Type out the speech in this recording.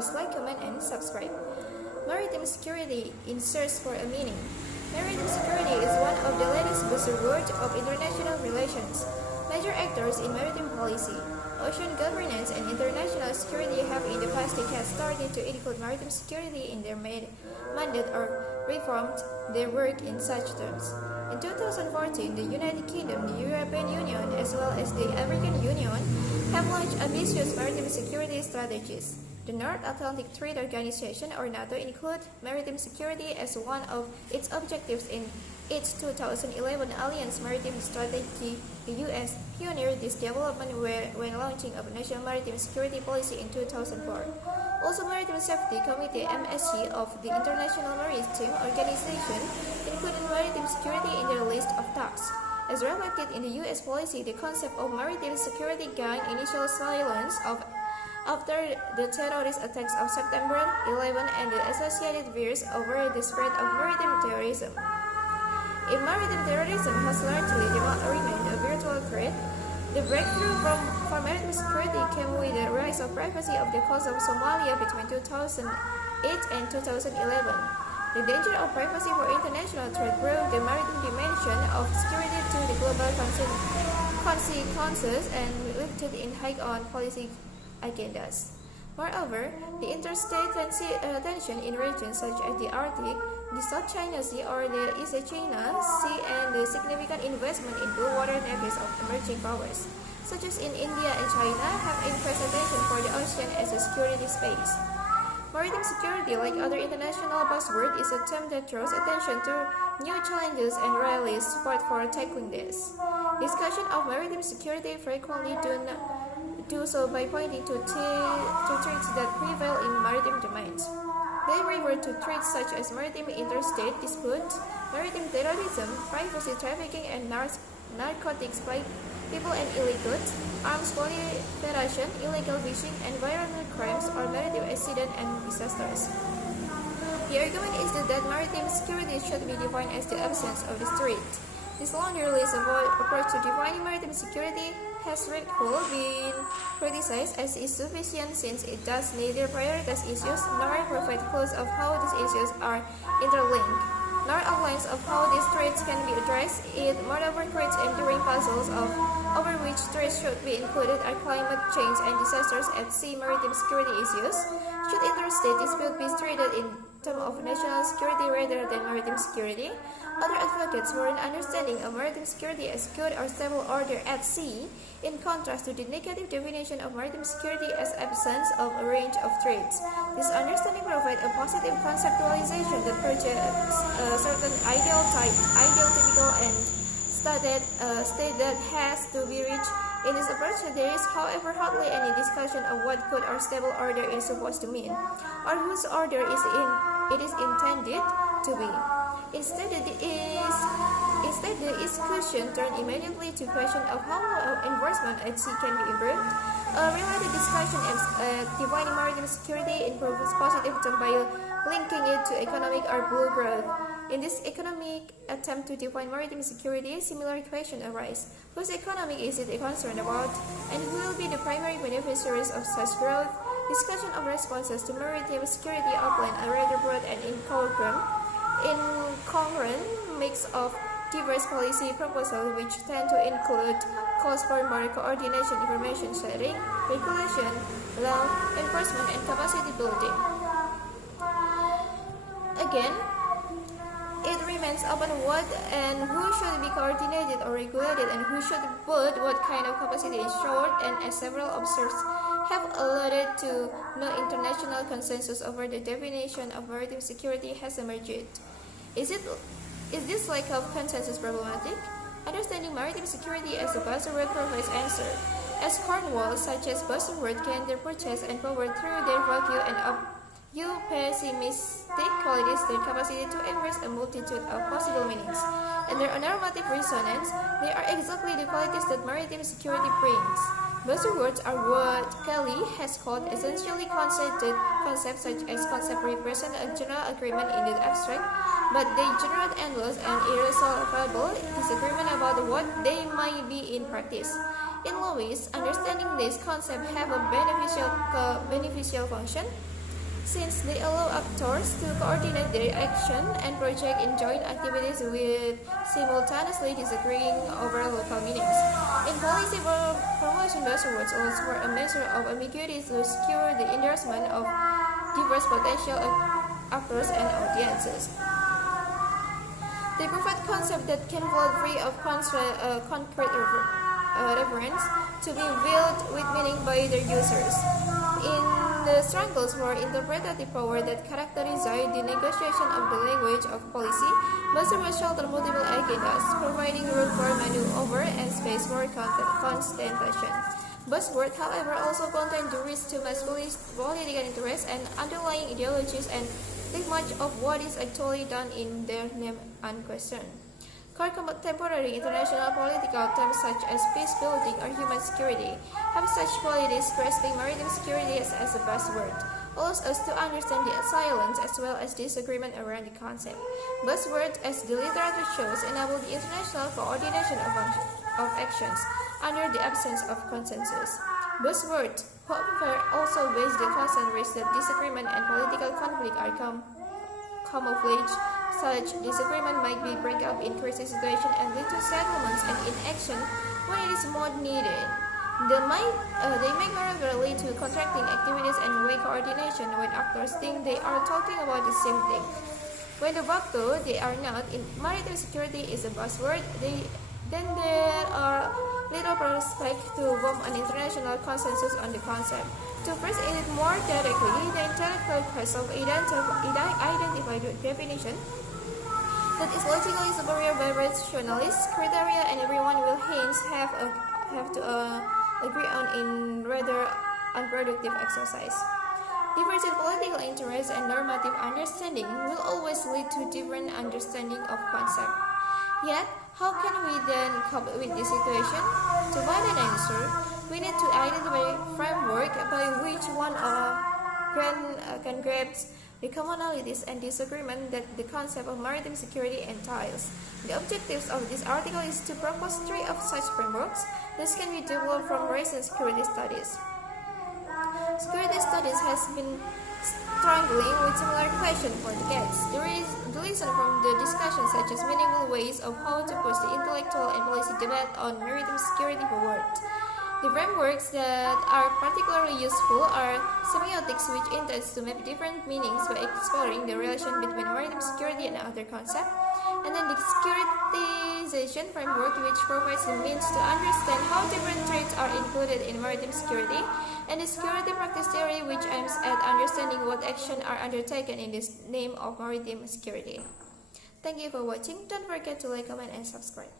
dislike, comment, and subscribe. Maritime security in search for a meaning. Maritime security is one of the latest buzzwords of international relations. Major actors in maritime policy, ocean governance, and international security have in the past decade started to include maritime security in their mandate or reformed their work in such terms. In 2014, the United Kingdom, the European Union, as well as the African Union have launched ambitious maritime security strategies. The North Atlantic Treaty Organization, or NATO, included maritime security as one of its objectives in its 2011 Alliance Maritime Strategy. The U.S. pioneered this development when launching a national maritime security policy in 2004. Also, Maritime Safety Committee (MSC) of the International Maritime Organization included maritime security in their list of tasks. As reflected in the U.S. policy, the concept of maritime security gained initial silence after the terrorist attacks of September 11 and the associated fears over the spread of maritime terrorism. If maritime terrorism has largely remained a virtual threat, the breakthrough for maritime security came with the rise of privacy of the coast of Somalia between 2008 and 2011. The danger of privacy for international trade brought the maritime dimension of security to the global consequences and lifted in high on policy agendas. Moreover, the interstate tension in regions such as the Arctic, the South China Sea, or the East China Sea, and the significant investment in blue water navies of emerging powers, such as in India and China, have increased attention for the ocean as a security space. Maritime security, like other international buzzwords, is a term that draws attention to new challenges and raises support for tackling this. Discussion of maritime security frequently do so by pointing to threats that prevail in maritime domains. They refer to threats such as maritime interstate disputes, maritime terrorism, privacy trafficking, and narcotics by people and illegal goods, arms proliferation, illegal fishing, environmental crimes, or maritime accidents and disasters. The argument is that maritime security should be defined as the absence of this threat. This laundry-list approach to defining maritime security has rightfully been criticized as insufficient since it does neither prioritize issues nor provide clues of how these issues are interlinked, nor outlines of how these threats can be addressed. It moreover creates enduring puzzles over which threats should be included are climate change and disasters at sea, maritime security issues. Should interstate dispute be treated in terms of national security rather than maritime security? Other advocates for an understanding of maritime security as good or stable order at sea, in contrast to the negative definition of maritime security as absence of a range of threats. This understanding provides a positive conceptualization that projects a certain ideal typical and state that has to be reached. In this approach, there is, however, hardly any discussion of what good or stable order is supposed to mean, or whose order it is intended to be. Instead, the discussion turned immediately to question of how enforcement at sea can be improved. A related discussion at defining maritime security improves positive term by linking it to economic or blue growth. In this economic attempt to define maritime security, similar questions arise. Whose economy is it concerned about, and who will be the primary beneficiaries of such growth? Discussion of responses to maritime security outline a rather broad and incongruent mix of diverse policy proposals which tend to include calls for more coordination, information sharing, regulation, law enforcement, and capacity building. Again, it remains open what and who should be coordinated or regulated and who should build what kind of capacity ensured, and as several observers have alluded to, no international consensus over the definition of maritime security has emerged. Is this lack of consensus problematic? Understanding maritime security as a buzzword provides answer. As Cornwall, such as buzzwords gain their purchase and power through their value and pessimistic qualities, their capacity to embrace a multitude of possible meanings, and their normative resonance, they are exactly the qualities that maritime security brings. Buzzwords are what Kelly has called essentially concepted concepts, such as concept represent a general agreement in the abstract, but they generate endless and irresolvable disagreement about what they might be in practice. In Lewis, understanding this concept have a beneficial function. since they allow actors to coordinate their action and project in joint activities with simultaneously disagreeing over local meanings. In policy promotion, buzzwords also were a measure of ambiguity to secure the endorsement of diverse potential actors and audiences. They provide concepts that can fall free of concrete reference to be viewed with meaning by their users. In the struggles for interpretative power that characterize the negotiation of the language of policy, buzzwords shelter multiple agendas, providing room for maneuver and space for contentation. Buzzwords, however, also contain the risk to mass political interests and underlying ideologies and leave much of what is actually done in their name unquestioned. Contemporary international political terms such as peace building or human security have such qualities, grasping maritime security as a buzzword allows us to understand the silence as well as disagreement around the concept. Buzzwords, as the literature shows, enable the international coordination of actions under the absence of consensus. Buzzwords, however, also raise the constant risk that disagreement and political conflict are camouflaged. Such disagreement might be break up in crisis situations and lead to settlements and inaction when it is more needed. They may moreover lead to contracting activities and weak coordination when actors think they are talking about the same thing. When de facto they are not, maritime security is a buzzword, then there are little prospect to form an international consensus on the concept. To phrase it more directly, the intellectual quest of identify the definition that is logically superior by rationalist criteria, and everyone will hence have to agree on in rather unproductive exercise. Divergent political interests and normative understanding will always lead to different understanding of concept. Yet, how can we then cope with this situation? To find an answer, we need to identify a framework by which one can grasp the commonalities and disagreement that the concept of maritime security entails. The objectives of this article is to propose three of such frameworks. This can be developed from recent security studies. Security studies has been struggling with similar questions for decades. The reason from the discussion such as meaningful ways of how to push the intellectual and policy debate on maritime security forward. The frameworks that are particularly useful are semiotics, which intends to map different meanings by exploring the relation between maritime security and other concepts, and then the securitization framework, which provides the means to understand how different traits are included in maritime security, and the security practice theory, which aims at understanding what actions are undertaken in the name of maritime security. Thank you for watching. Don't forget to like, comment, and subscribe.